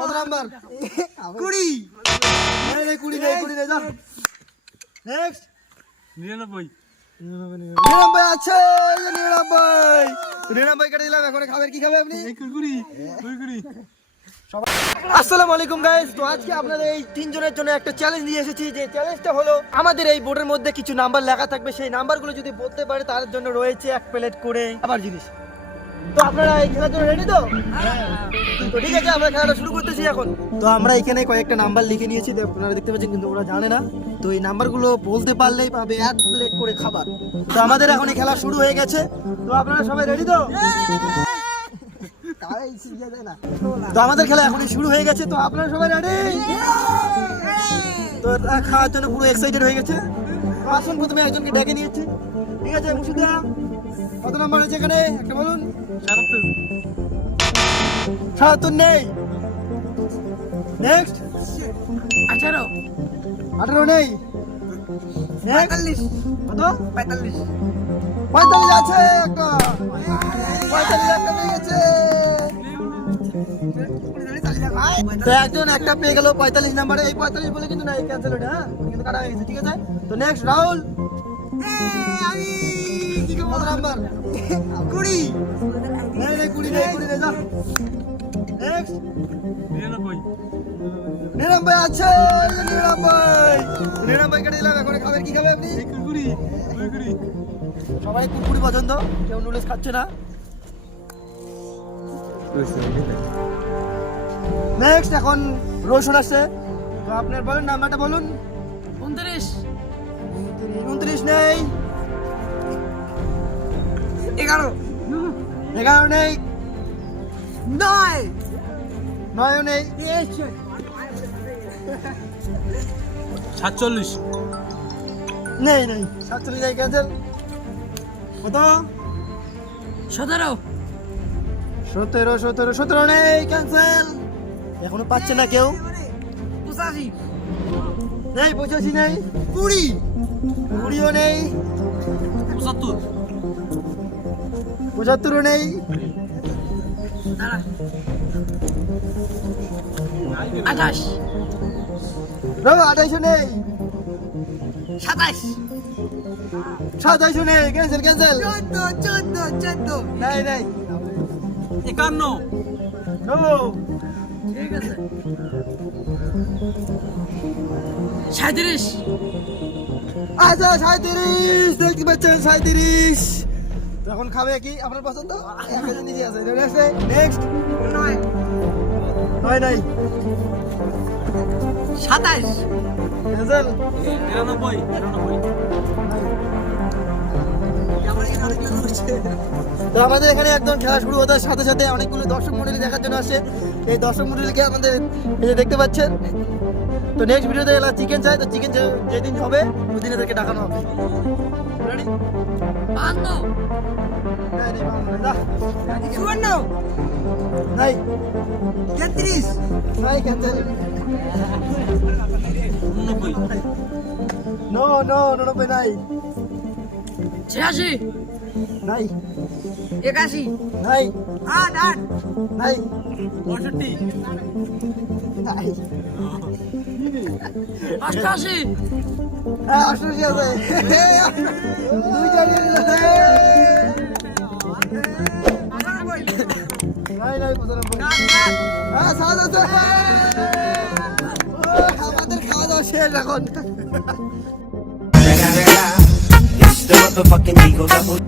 কত নাম্বার 20 নেই 20 নেই যা নেক্সট 99 99 আছে 99 কেটে দিলাম। এখন খাবেন কি খাবে আপনি? কুরকুরি আসসালামু আলাইকুম গাইস। তো আজকে আপনাদের এই তিনজনের জন্য একটা চ্যালেঞ্জ নিয়ে এসেছি। যে চ্যালেঞ্জটা হলো আমাদের এই বোর্ডের মধ্যে কিছু নাম্বার লেখা থাকবে, সেই নাম্বারগুলো যদি বলতে পারে তার জন্য রয়েছে এক প্লেট করে খাবার জিনিস। তো আপনারা এই খেলার জন্য রেডি তো? তো ঠিক আছে, আমরা খেলাটা শুরু করতেছি এখন। তো আমরা এখানে কয়েকটা নাম্বার লিখে নিয়েছি, আপনারা দেখতে পাচ্ছেন, কিন্তু ওরা জানে না। তো এই নাম্বারগুলো বলতে পারলেই পাবে এক প্লেট করে খাবার। তো আমাদের এখন এই খেলা শুরু হয়ে গেছে। তো আপনারা সবাই রেডি তো? তো আমাদের খেলা এখনই শুরু হয়ে গেছে। তো আপনারা সবাই রেডি? তো খাওয়ার জন্য পুরো এক্সাইটেড হয়ে গেছে। আসুন, প্রথমে একজনকে ডেকে নিয়েছি। ঠিক আছে মুর্শিদা, কত নাম্বার আছে এখানে একটা বলুন? 77 নেই। নেক্সট 18 নেই। 45 কত? 45 আছে একটা। 45 একটা পেয়ে গেছে। তো একজন একটা পেয়ে গেল 45 নাম্বারে। এই 45 বলে কিন্তু না, এই ক্যান্সেল এটা, হ্যাঁ, কিন্তু কাটা হয়ে গেছে। ঠিক আছে, তো নেক্সট রাহুল। কত নাম্বার? 20 নেই 20 নেই যা নেক্সট 99 আছে 99 কেটে দিলাম। এখন খাবেন কি খাবে আপনি? কুরকুরি সবাই কুরকুরি পছন্দ, কেউ নুডলস খাচ্ছে না। নেক্সট এখন রোশন আসছে। তো আপনার বলুন, নাম্বারটা বলুন। 29 নেই। 11 নেই। 9 নেই। 47 নেই 47 নেই, ক্যান্সেল। কত? 17 নেই, ক্যান্সেল। এখনো পাচ্ছে না কেউ। 85 নেই। 85 নেই। 20 নেই। 75 নেই। 28 নেই। 27 নেই, ক্যান্সেল। 14 নেই 51 নো। ঠিক আছে 37 আচ্ছা 37 দেখতে পাচ্ছেন, 37। এখন খাবে কি আপনার পছন্দ? একটা নিজে আছে। নেক্সট 9 নাই। 27 ক্যান্সেল। 99 তো আমাদের এখানে একদম খেলা শুরু হওয়ার সাথে সাথে অনেকগুলো দর্শক মণ্ডলী দেখার জন্য আসে। এই দর্শক মণ্ডলীকে আমাদের এই যে দেখতে পাচ্ছেন। তো নেক্সট ভিডিওতে এরা চিকেন চাই, তো চিকেন যেদিন হবে ওই দিন এদেরকে ডাকানো হবে। রেডি? 52 নাই 33 নাই, ক্যান্সেল। 99 নাই 86 নাই 81 নাই 8 নাই 68 নাই। 88 হ্যাঁ 88 আছে। দুইটা নাই 95। হ্যাঁ 7 আছে। আমাদের খাওয়া দাওয়া শেষ এখন। It's the motherfucking Eagle Double.